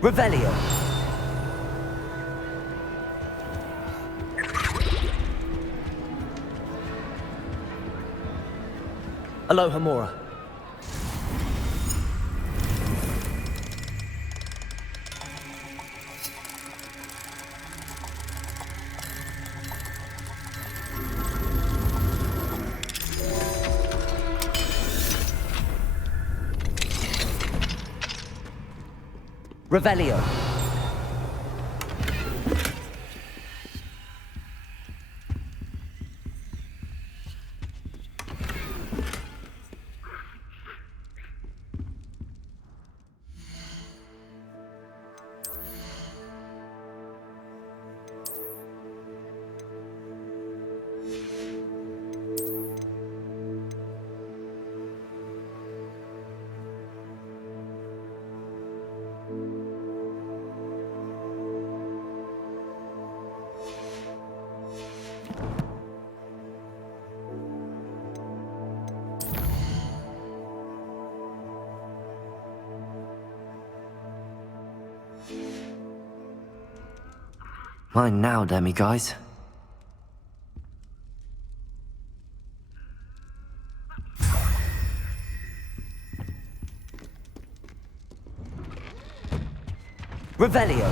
Revelio. Aloha Mora. Revelio. Mine now, demiguise. Revelio.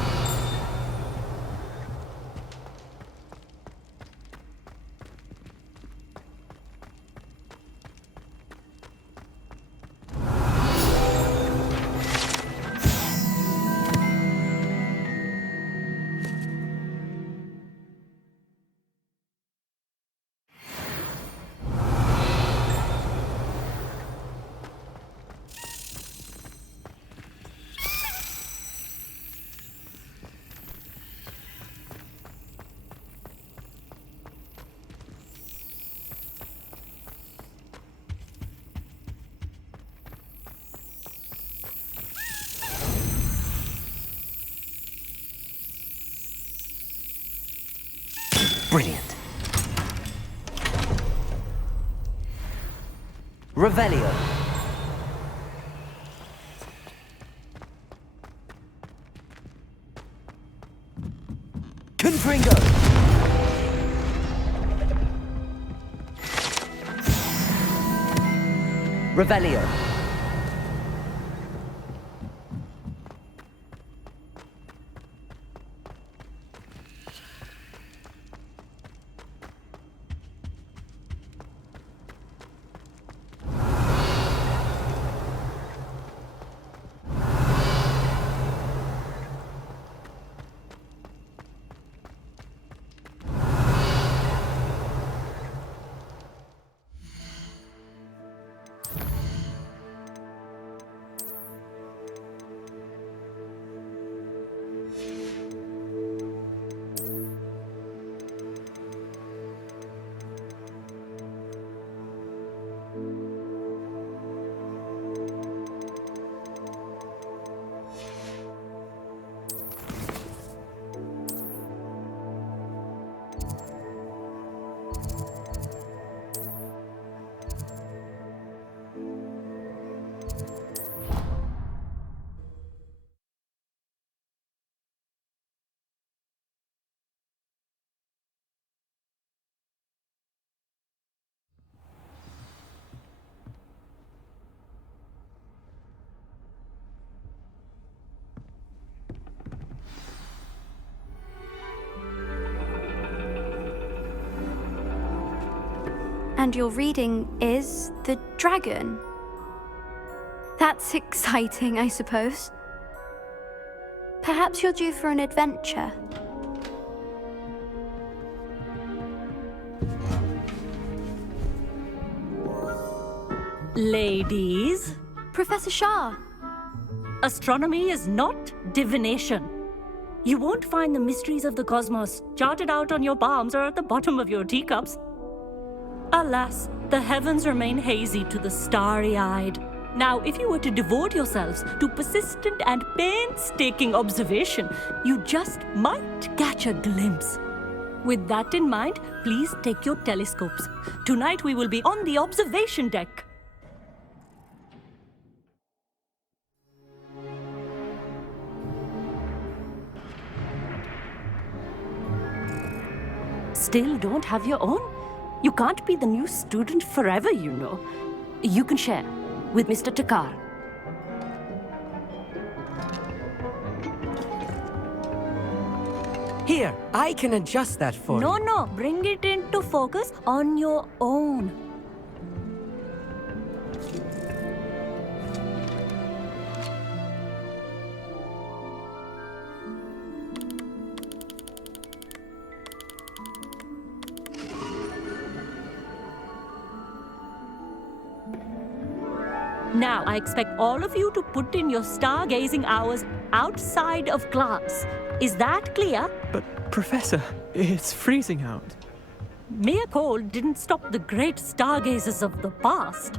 Brilliant. Revelio. Confringo. Revelio. And your reading is the dragon. That's exciting, I suppose. Perhaps you're due for an adventure. Ladies, Professor Shah. astronomy is not divination. You won't find the mysteries of the cosmos charted out on your palms or at the bottom of your teacups. Alas, the heavens remain hazy to the starry-eyed. Now, if you were to devote yourselves to persistent and painstaking observation, you just might catch a glimpse. With that in mind, please take your telescopes. Tonight we will be on the observation deck. still don't have your own? You can't be the new student forever, you know. You can share with Mr. Takar. Here, I can adjust that for you. No, bring it into focus on your own. Now, I expect all of you to put in your stargazing hours outside of class. Is that clear? But, Professor, it's freezing out. Mere cold didn't stop the great stargazers of the past.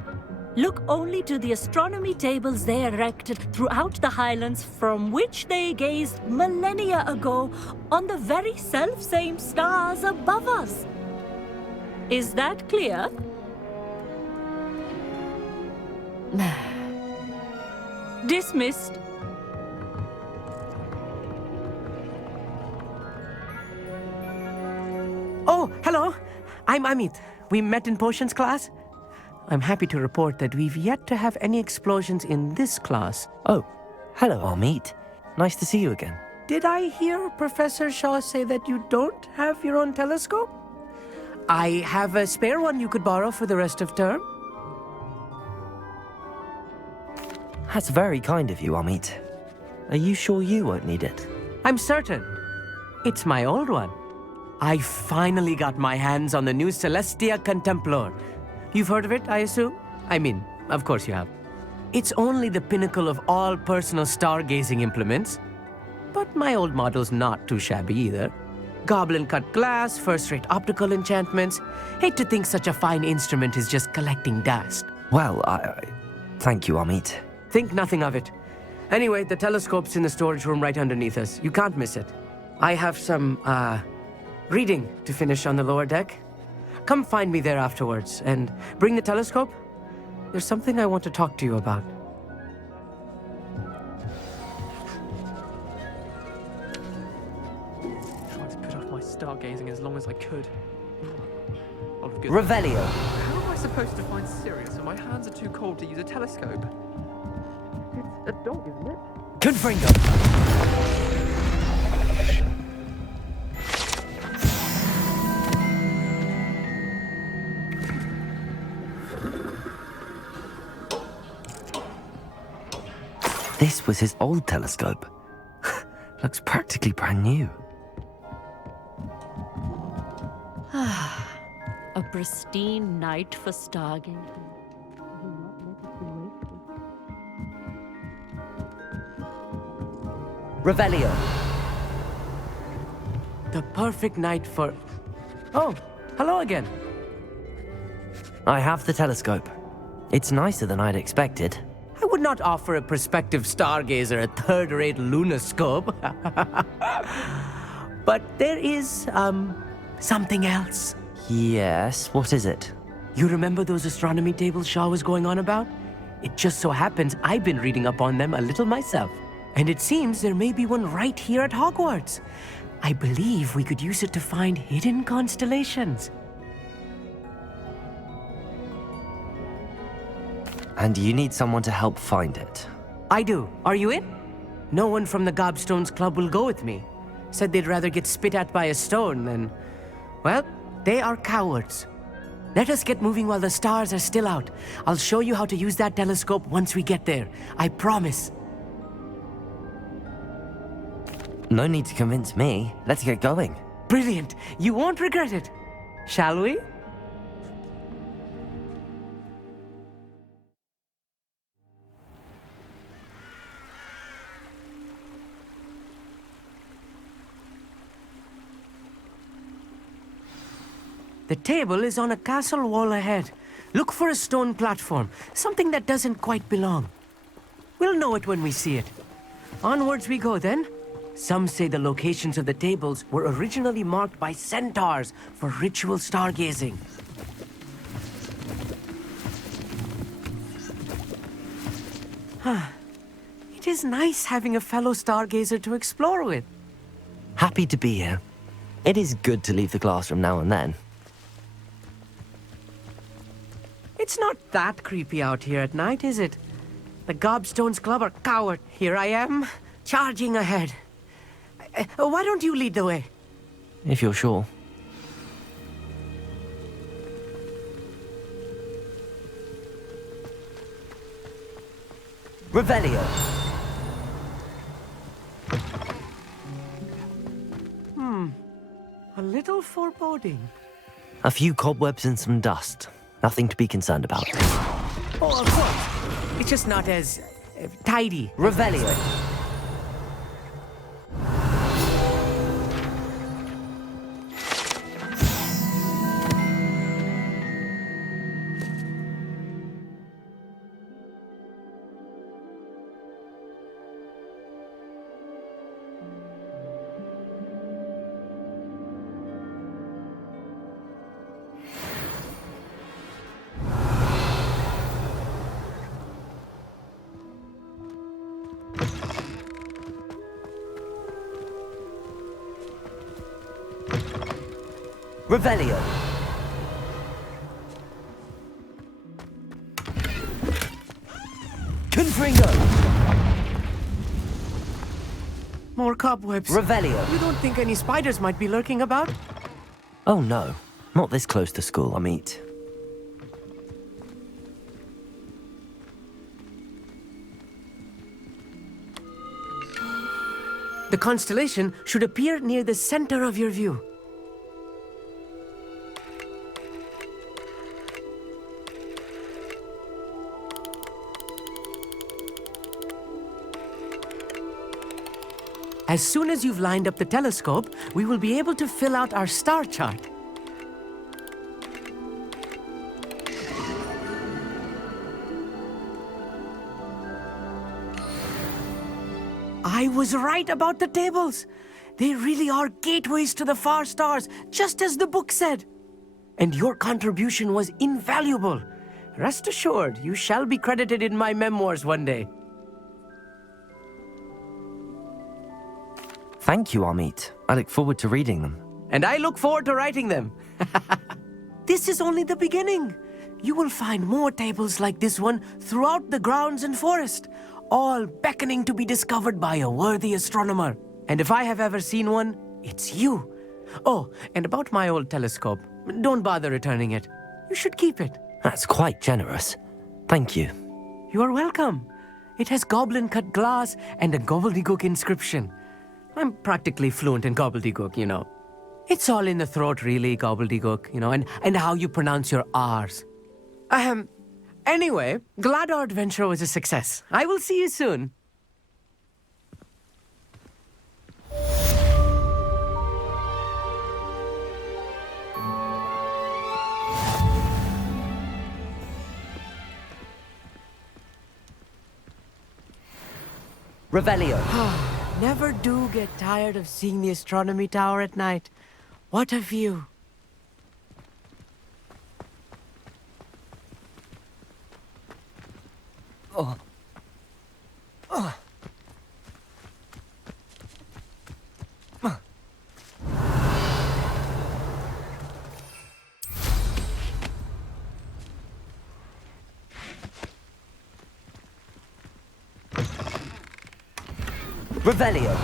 Look only to the astronomy tables they erected throughout the Highlands from which they gazed millennia ago on the very self-same stars above us. Is that clear? Dismissed. Oh, hello. I'm Amit. We met in potions class. I'm happy to report that we've yet to have any explosions in this class. Oh, hello, Amit. Nice to see you again. Did I hear Professor Shaw say that you don't have your own telescope? I have a spare one you could borrow for the rest of term. That's very kind of you, Amit. Are you sure you won't need it? I'm certain. It's my old one. I finally got my hands on the new Celestia Contemplar. You've heard of it, I assume? I mean, of course you have. It's only the pinnacle of all personal stargazing implements. But my old model's not too shabby either. Goblin-cut glass, first-rate optical enchantments. Hate to think such a fine instrument is just collecting dust. Well, thank you, Amit. Think nothing of it. Anyway, the telescope's in the storage room right underneath us. You can't miss it. I have some, reading to finish on the lower deck. Come find me there afterwards, and bring the telescope. There's something I want to talk to you about. Tried to put off my stargazing as long as I could. Oh, good. Revelio. How am I supposed to find Sirius when my hands are too cold to use a telescope? It's a dog, isn't it? Confringo. This was his old telescope. Looks practically brand new. A pristine night for stargazing. Do not let it be wasted. Revelio. The perfect night for... Oh, hello again. I have the telescope. It's nicer than I'd expected. I would not offer a prospective stargazer a third-rate lunoscope. But there is, something else. Yes, what is it? You remember those astronomy tables Shaw was going on about? It just so happens I've been reading up on them a little myself. And it seems there may be one right here at Hogwarts. I believe we could use it to find hidden constellations. And you need someone to help find it. I do. Are you in? No one from the Gobstones Club will go with me. Said they'd rather get spit at by a stone than... Well, they are cowards. Let us get moving while the stars are still out. I'll show you how to use that telescope once we get there. I promise. No need to convince me. Let's get going. Brilliant. You won't regret it. Shall we? The table is on a castle wall ahead. Look for a stone platform, something that doesn't quite belong. We'll know it when we see it. Onwards we go then. Some say the locations of the tables were originally marked by centaurs for ritual stargazing. It is nice having a fellow stargazer to explore with. Happy to be here. It is good to leave the classroom now and then. It's not that creepy out here at night, is it? The Gobstones Club are coward. Here I am, charging ahead. Why don't you lead the way? If you're sure. Revelio. A little foreboding. A few cobwebs and some dust. Nothing to be concerned about. Oh, of course. It's just not as tidy. Revelio. Revelio. Confringo. More cobwebs. Revelio. You don't think any spiders might be lurking about? Oh no, not this close to school, Amit. The constellation should appear near the center of your view. As soon as you've lined up the telescope, we will be able to fill out our star chart. I was right about the tables. They really are gateways to the far stars, just as the book said. And your contribution was invaluable. Rest assured, you shall be credited in my memoirs one day. Thank you, Amit. I look forward to reading them. And I look forward to writing them. This is only the beginning. You will find more tables like this one throughout the grounds and forest, all beckoning to be discovered by a worthy astronomer. And if I have ever seen one, it's you. Oh, and about my old telescope, don't bother returning it. You should keep it. That's quite generous. Thank you. You are welcome. It has goblin-cut glass and a gobbledygook inscription. I'm practically fluent in gobbledygook, you know. It's all in the throat, really, gobbledygook, you know, and how you pronounce your R's. Anyway, glad our adventure was a success. I will see you soon. Revelio. Never do get tired of seeing the astronomy tower at night. What a view. Revelio.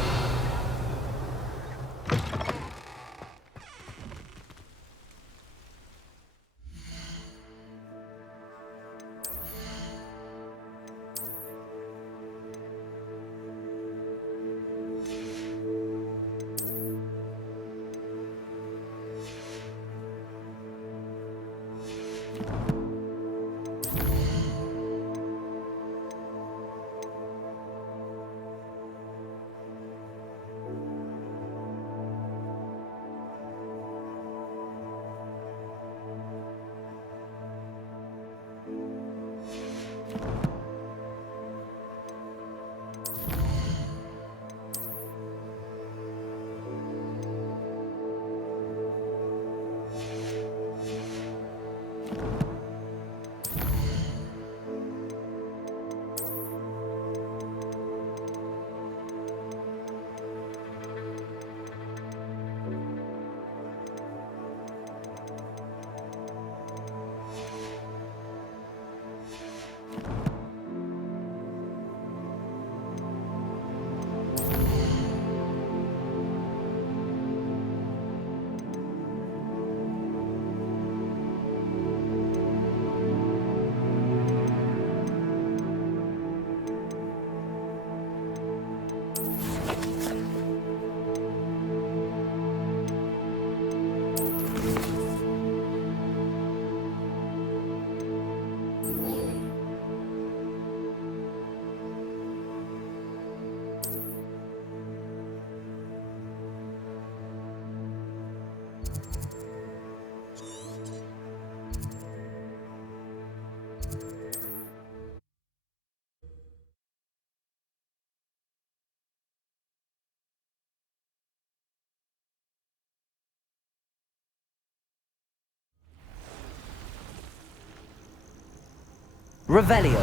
Revelio.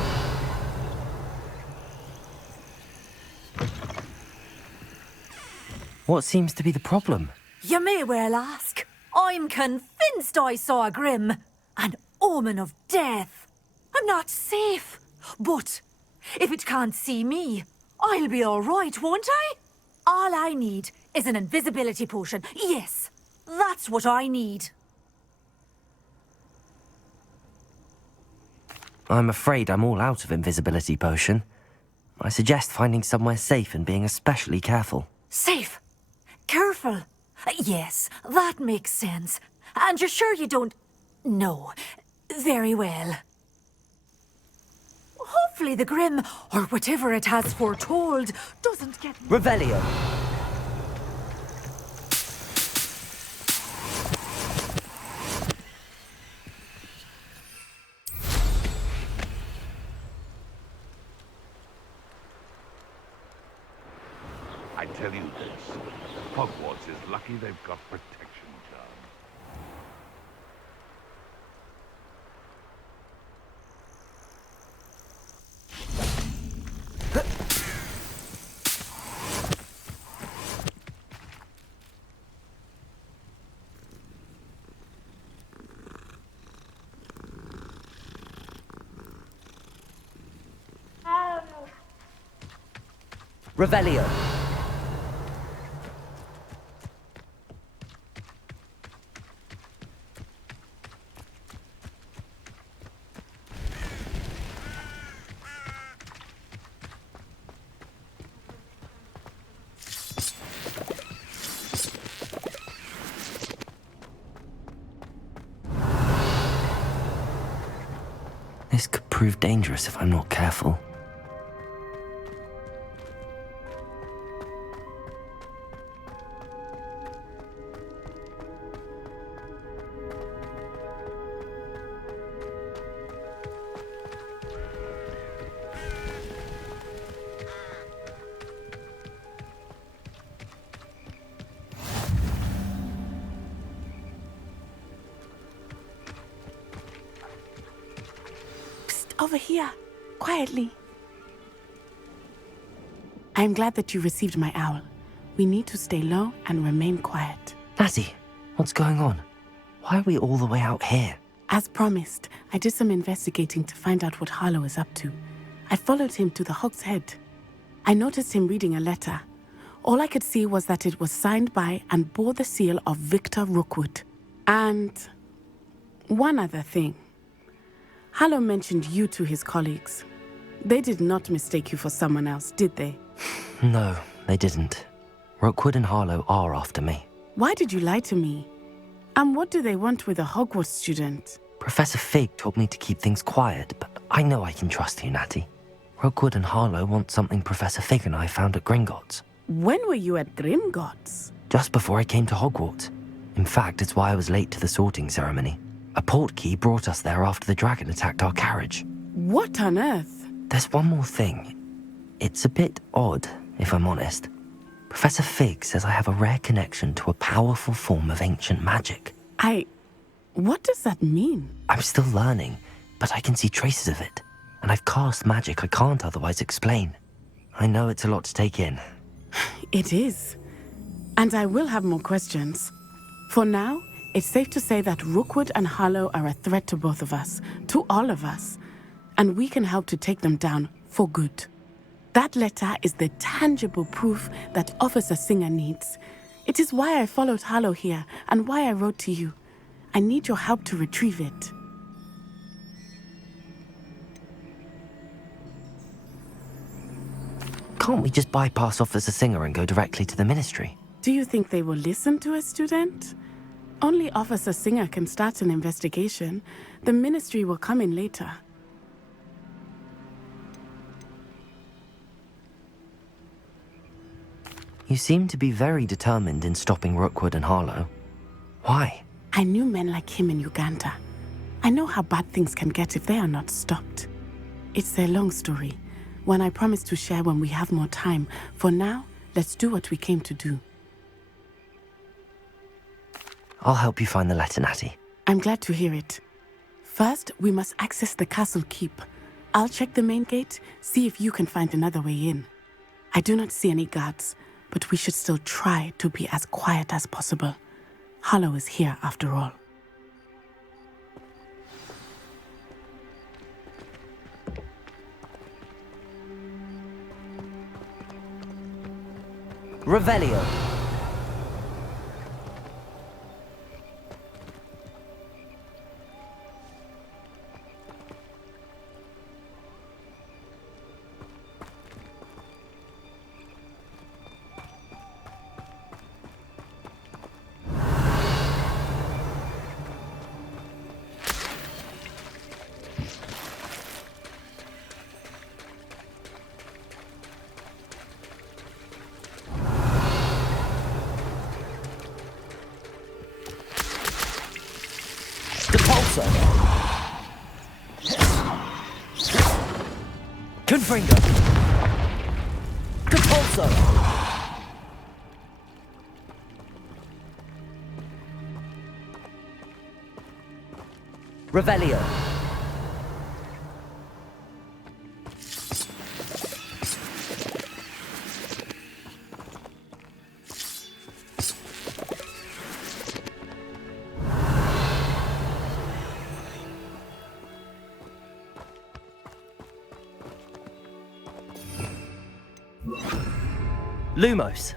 What seems to be the problem? You may well ask. I'm convinced I saw a Grim, an omen of death. I'm not safe, but if it can't see me, I'll be all right, won't I? All I need is an invisibility potion. Yes, that's what I need. I'm afraid I'm all out of invisibility potion. I suggest finding somewhere safe and being especially careful. Safe. Careful. Yes, that makes sense. And you're sure you don't... No. Very well. Hopefully the Grim, or whatever it has foretold, doesn't get... Revelio. I tell you this, Hogwarts is lucky they've got protection charm. Revelio. This could prove dangerous if I'm not careful. Over here, quietly. I'm glad that you received my owl. We need to stay low and remain quiet. Natty, what's going on? Why are we all the way out here? As promised, I did some investigating to find out what Harlow is up to. I followed him to the Hog's Head. I noticed him reading a letter. All I could see was that it was signed by and bore the seal of Victor Rookwood. And one other thing. Harlow mentioned you to his colleagues. They did not mistake you for someone else, did they? No, they didn't. Rookwood and Harlow are after me. Why did you lie to me? And what do they want with a Hogwarts student? Professor Fig told me to keep things quiet, but I know I can trust you, Natty. Rookwood and Harlow want something Professor Fig and I found at Gringotts. When were you at Gringotts? Just before I came to Hogwarts. In fact, it's why I was late to the sorting ceremony. A portkey brought us there after the dragon attacked our carriage. What on earth? There's one more thing. It's a bit odd, if I'm honest. Professor Fig says I have a rare connection to a powerful form of ancient magic. What does that mean? I'm still learning, but I can see traces of it. And I've cast magic I can't otherwise explain. I know it's a lot to take in. It is. And I will have more questions. For now, it's safe to say that Rookwood and Harlow are a threat to both of us, to all of us, and we can help to take them down for good. That letter is the tangible proof that Officer Singer needs. It is why I followed Harlow here and why I wrote to you. I need your help to retrieve it. Can't we just bypass Officer Singer and go directly to the Ministry? Do you think they will listen to a student? Only Officer Singer can start an investigation. The Ministry will come in later. You seem to be very determined in stopping Rookwood and Harlow. Why? I knew men like him in Uganda. I know how bad things can get if they are not stopped. It's a long story, one I promise to share when we have more time. For now, let's do what we came to do. I'll help you find the letter, Natty. I'm glad to hear it. First, we must access the castle keep. I'll check the main gate, see if you can find another way in. I do not see any guards, but we should still try to be as quiet as possible. Hollow is here after all. Revelio. Confringo. Compulso. Revelio. Lumos.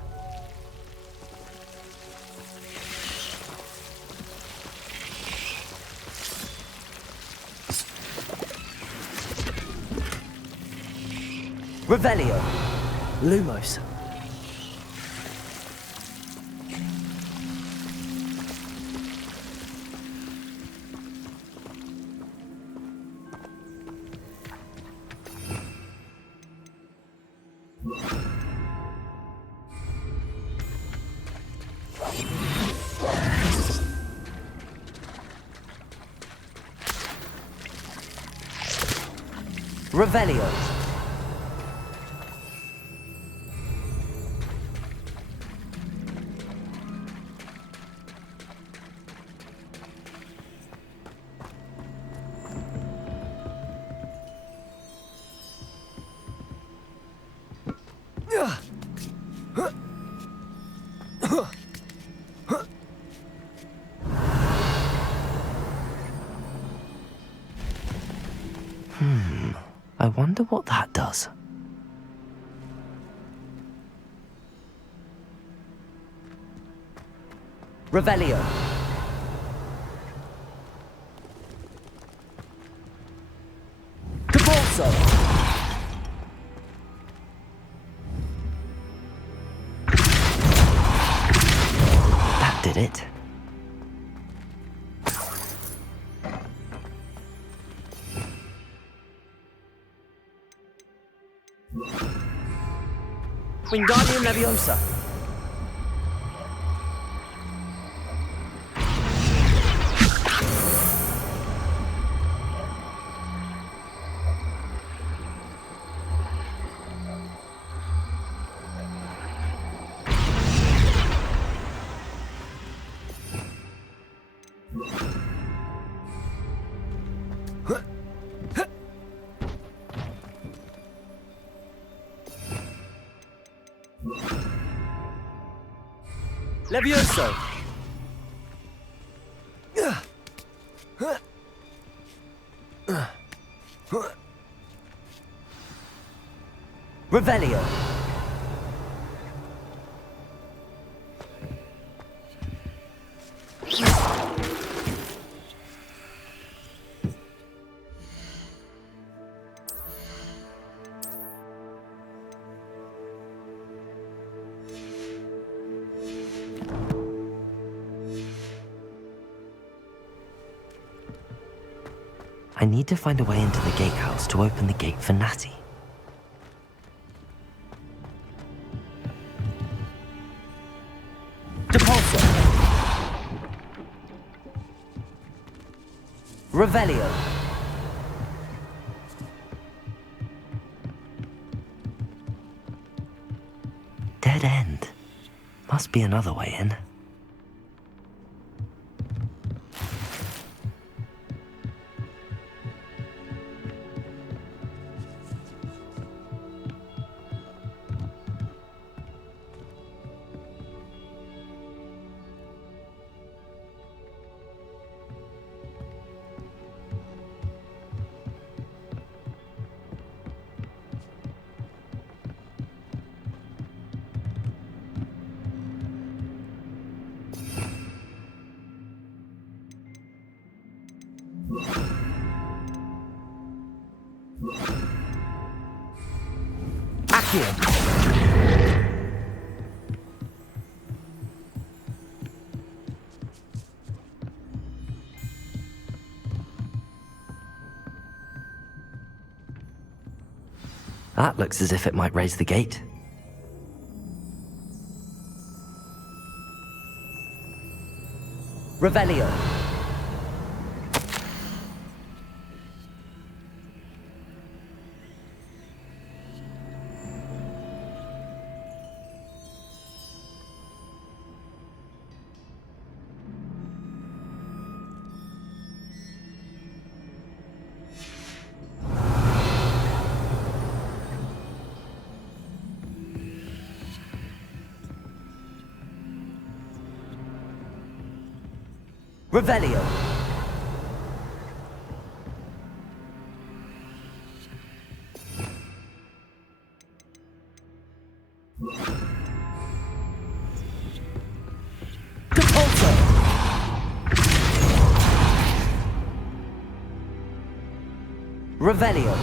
Revelio. Lumos. Revelio. I wonder what that does. Revelio. Compulso. That did it. Wingardium Leviosa. Levioso. Revelio. I need to find a way into the gatehouse to open the gate for Natty. Depulso. Revelio. Dead end. Must be another way in. Accio. That looks as if it might raise the gate. Revelio. Revelio. Compulso. Revelio.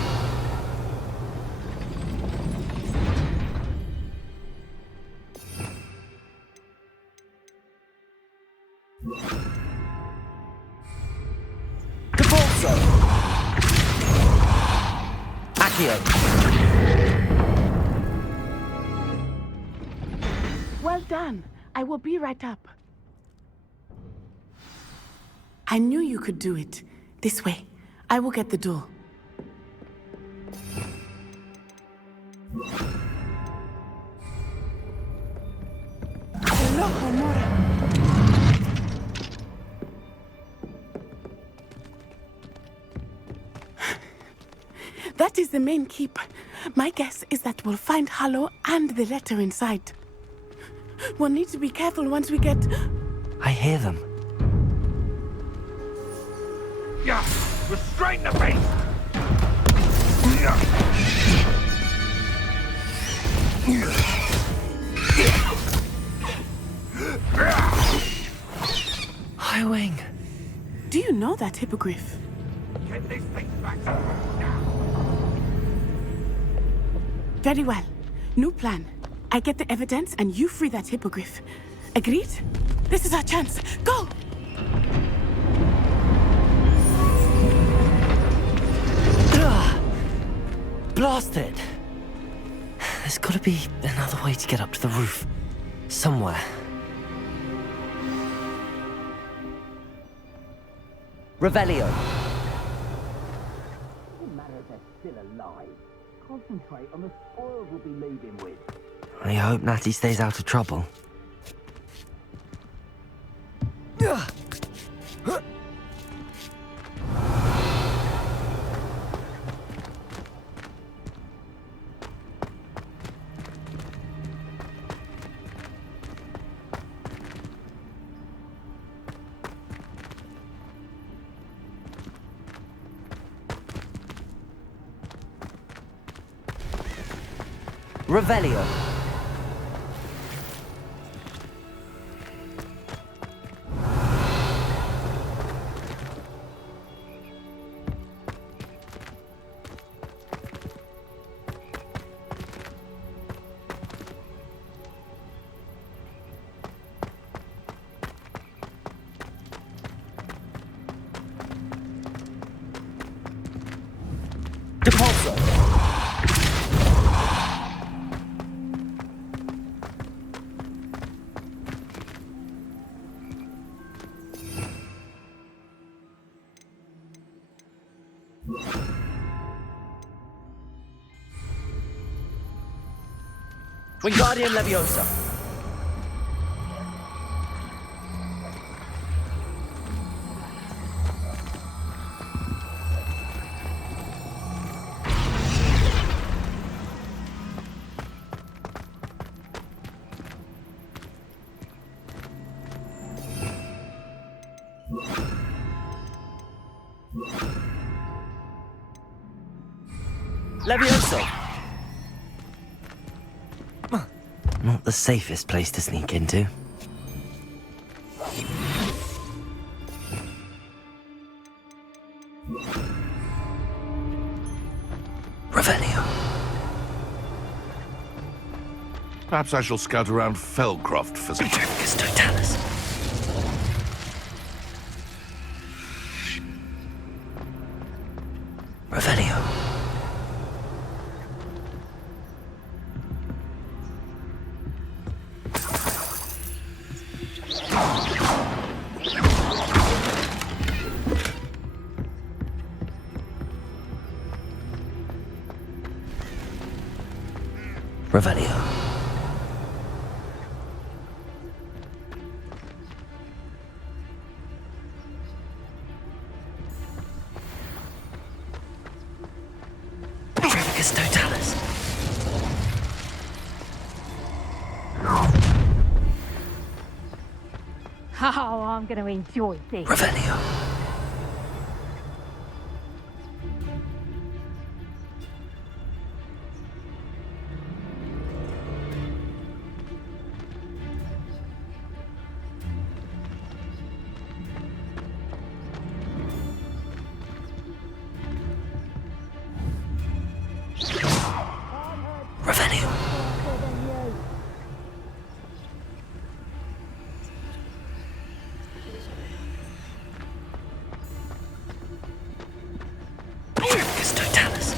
Well done. I will be right up. I knew you could do it. This way. I will get the door. That is the main keep. My guess is that we'll find Hallow and the letter inside. We'll need to be careful once we get... I hear them. Yeah, restrain the beast! Highwing. Do you know that hippogriff? Get these things back now! Very well. New plan. I get the evidence and you free that hippogriff. Agreed? This is our chance. Go! Blast it! There's gotta be another way to get up to the roof. Somewhere. Revelio. Doesn't matter if they're still alive. Concentrate on the spoils we'll be leaving with. I hope Natty stays out of trouble. Revelio. Depulso. Wingardium Leviosa. Levioso. Not the safest place to sneak into. Revelio. Perhaps I shall scout around Felcroft for some... Totalis. Revelio. Revelio. Totalis. Oh, I'm going to enjoy this. Revelio. Revelio. Totalis.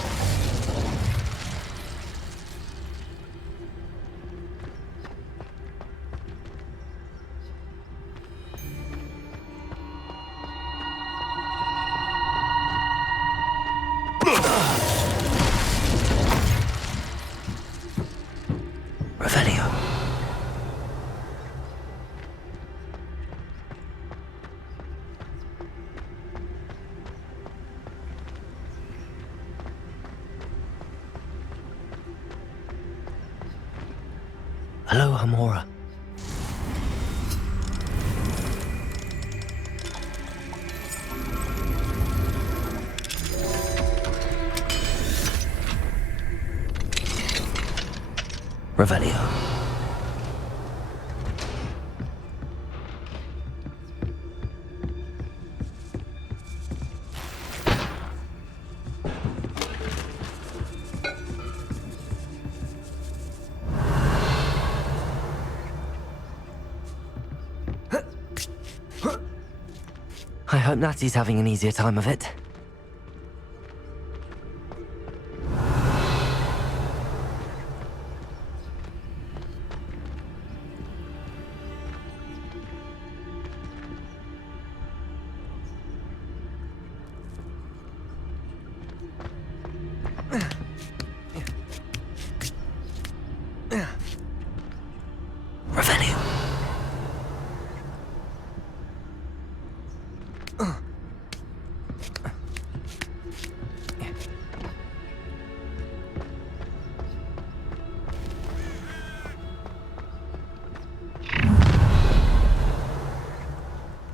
Revelio. Hello, Hamora. Revelio. I hope Natty's having an easier time of it. Revelio.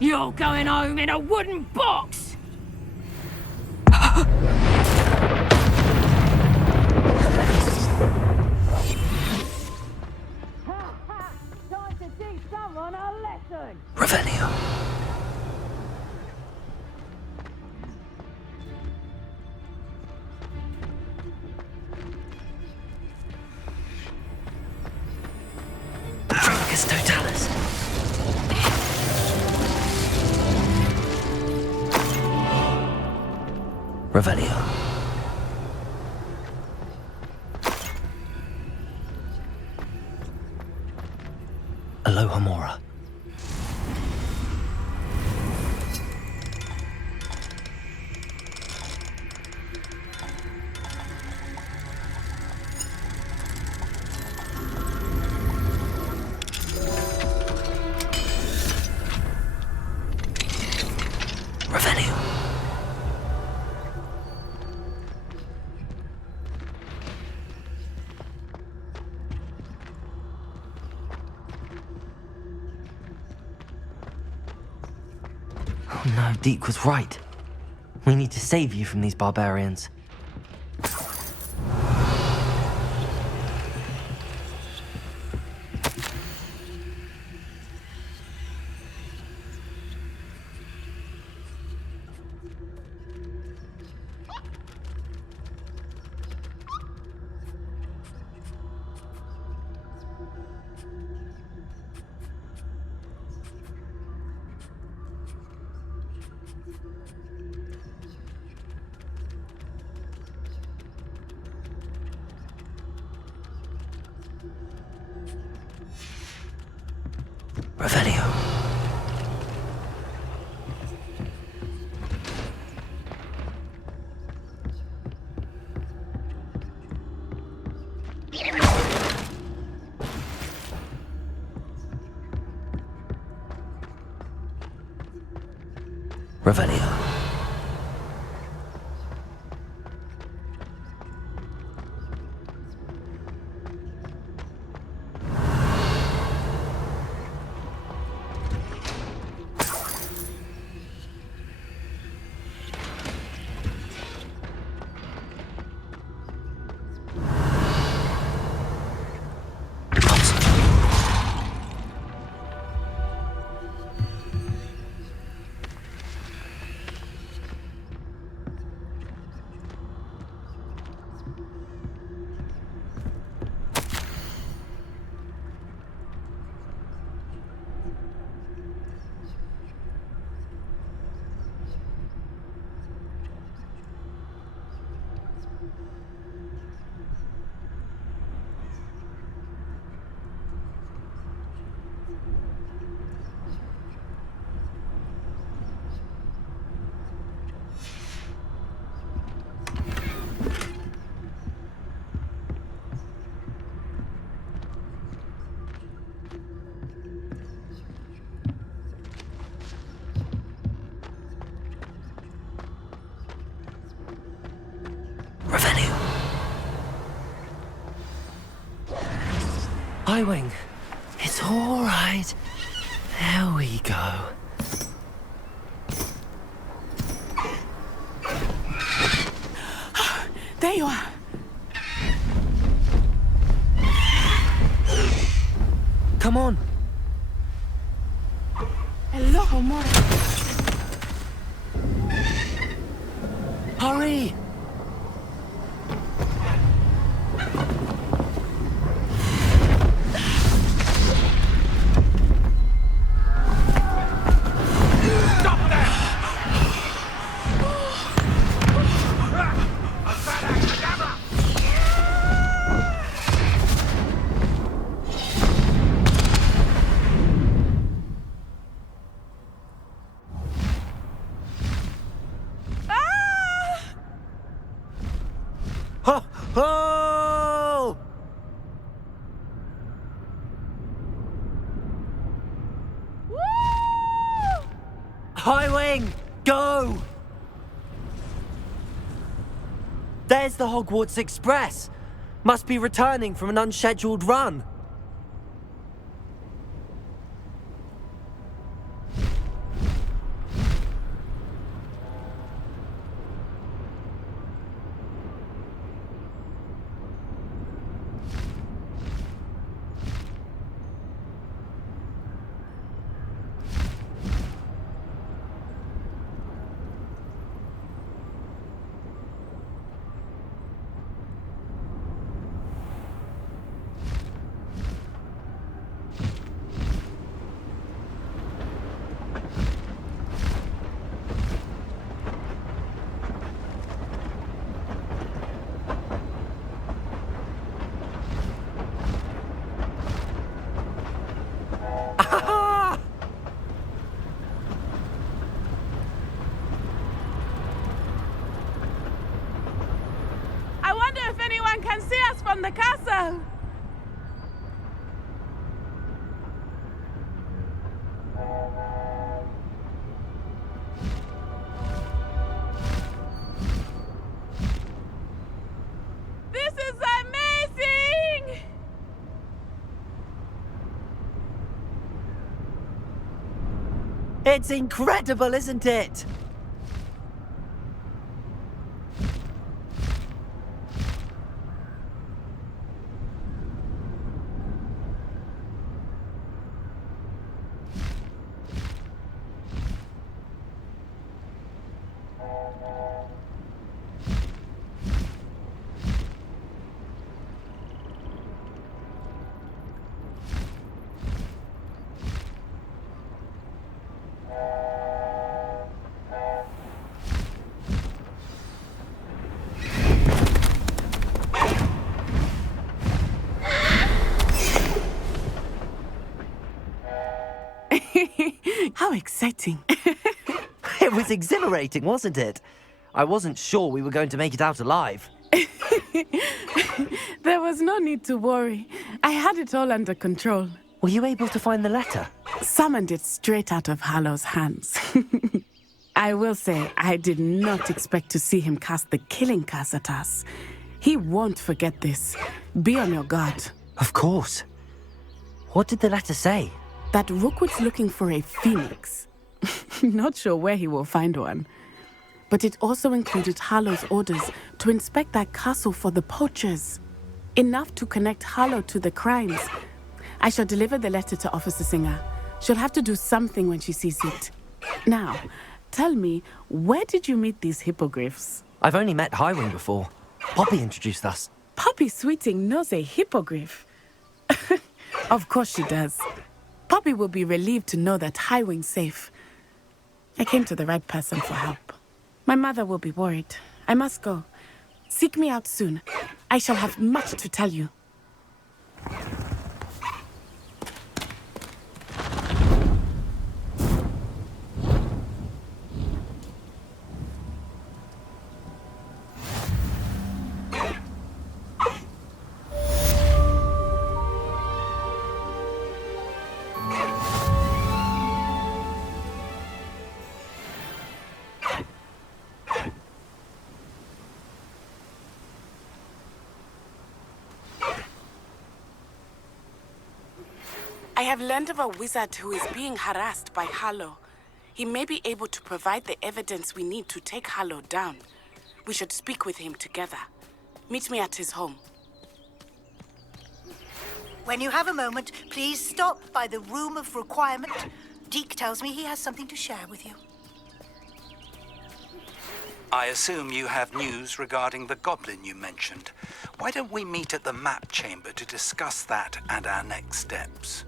You're going home in a wooden box! Time to teach someone a lesson! Revelio. Totalis. Revelio. Aloha Mora. Revelio. Oh no, Deke was right. We need to save you from these barbarians. Revelio. Revelio. Highwing. It's all right. There we go. There you are. Come on. Hello, amore. Hurry. Oh! Highwing, go! There's the Hogwarts Express. Must be returning from an unscheduled run. Can see us from the castle. This is amazing! It's incredible, isn't it? How exciting. It was exhilarating, wasn't it? I wasn't sure we were going to make it out alive. There was no need to worry. I had it all under control. Were you able to find the letter? Summoned it straight out of Hallow's hands. I will say, I did not expect to see him cast the killing curse at us. He won't forget this. Be on your guard. Of course. What did the letter say? That Rookwood's looking for a phoenix. Not sure where he will find one. But it also included Hallow's orders to inspect that castle for the poachers. Enough to connect Hallow to the crimes. I shall deliver the letter to Officer Singer. She'll have to do something when she sees it. Now, tell me, where did you meet these hippogriffs? I've only met Highwing before. Poppy introduced us. Poppy Sweeting knows a hippogriff. Of course she does. Poppy will be relieved to know that Highwing's safe. I came to the right person for help. My mother will be worried. I must go. Seek me out soon. I shall have much to tell you. I have learned of a wizard who is being harassed by Hallow. He may be able to provide the evidence we need to take Hallow down. We should speak with him together. Meet me at his home. When you have a moment, please stop by the Room of Requirement. Deke tells me he has something to share with you. I assume you have news regarding the goblin you mentioned. Why don't we meet at the map chamber to discuss that and our next steps?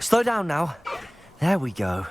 Slow down now. There we go.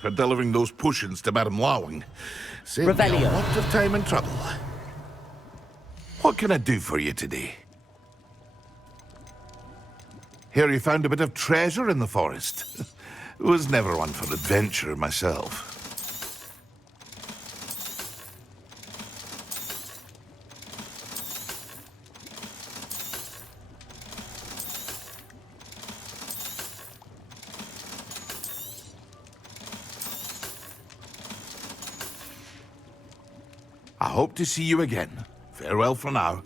for delivering those potions to Madame Lawing. Saved me a Revelio. lot of time and trouble. What can I do for you today? Hear you found a bit of treasure in the forest. Was never one for adventure myself. I hope to see you again. Farewell for now.